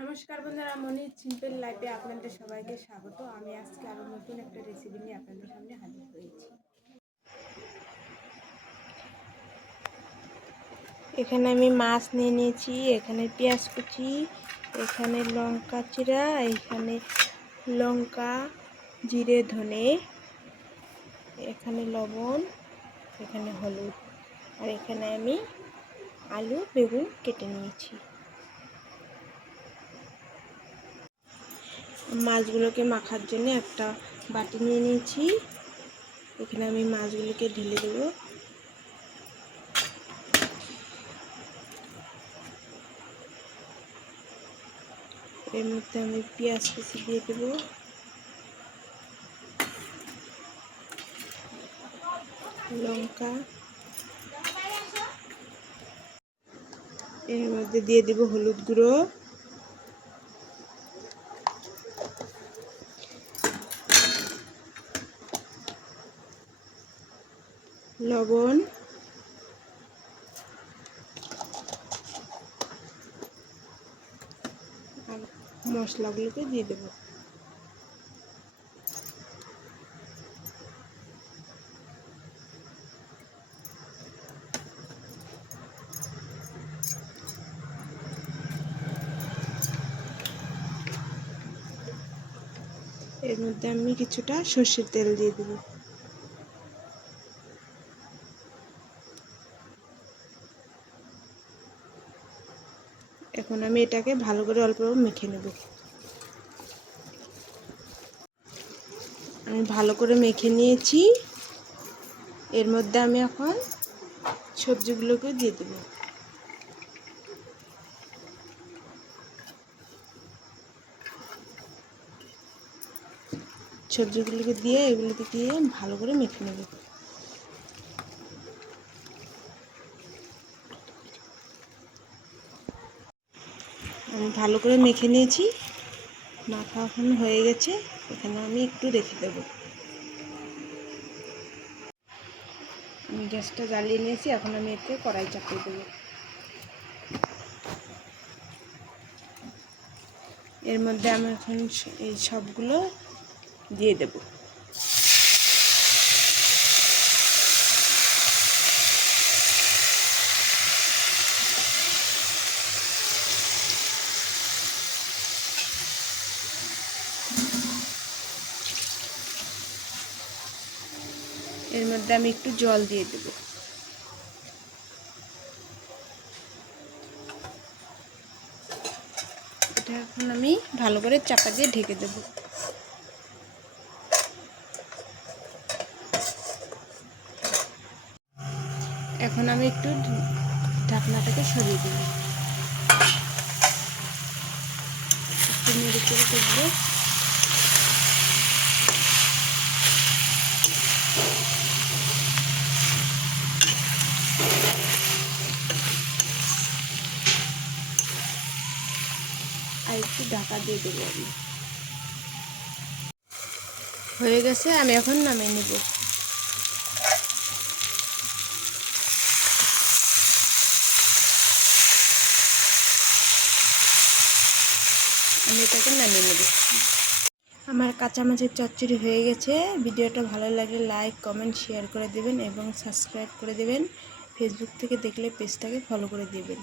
নমস্কার বন্ধুরা, মনির সিম্পল লাইফে আপনাদের সবাইকে স্বাগত। আমি আজকে আরো নতুন একটা রেসিপি নিয়ে আপনাদের সামনে হাজির হয়েছি। এখানে আমি মাছ নিয়ে নিয়েছি, এখানে পেঁয়াজ কুচি, এখানে লঙ্কা চিরা, এখানে লঙ্কা, জিরে, ধনে, এখানে লবণ, এখানে হলুদ, আর এখানে আমি আলু বেগুন কেটে নিয়েছি। মাছগুলোকে মাখার জন্য একটা বাটি নিয়ে নিয়েছি। এখানে আমি মাছগুলোকে ঢেলে দেব। এর মধ্যে আমি পেঁয়াজ কুচি দিয়ে দেব, লঙ্কা, এর মধ্যে দিয়ে দেব হলুদ গুঁড়ো, লবণ, আর মশলাগুলোকে দিয়ে দেব। এর মধ্যে আমি কিছুটা সর্ষের তেল দিয়ে দেব। এখন আমি এটাকে ভালো করে অল্প মেখে নেব। আমি ভালো করে মেখে নিয়েছি। এর মধ্যে আমি এখন সবজিগুলোকে দিয়ে দেব। সবজিগুলোকে দিয়ে এগুলোকে দিয়ে ভালো করে মেখে নেব। আমি ভালো করে মেখে নিয়েছি, মাখা এখন হয়ে গেছে। এখানে আমি একটু রেখে দেব। আমি গ্যাসটা জ্বালিয়ে নিয়েছি, এখন আমি এতে কড়াই চাপিয়ে দেব। এর মধ্যে আমি এখন এই সবগুলো দিয়ে দেব। এর মধ্যে আমি একটু জল দিয়ে দেব। এটা এখন আমি ভালো করে চাপা দিয়ে ঢেকে দেব। এখন আমি একটু ঢাকনাটাকে সরিয়ে দেব, একটু নেড়ে চেড়ে করবো। আর একটু ঢাকা দিয়ে দেবো। আমি হয়ে গেছে, আমি এখন নামিয়ে নেব। আমি এটাকে নামিয়ে নেব। আমার কাঁচা মাছের চচ্চড়ি হয়ে গেছে। ভিডিওটা ভালো লাগলে লাইক, কমেন্ট, শেয়ার করে দেবেন এবং সাবস্ক্রাইব করে দেবেন। ফেসবুক থেকে দেখলে পেজটাকে ফলো করে দেবেন।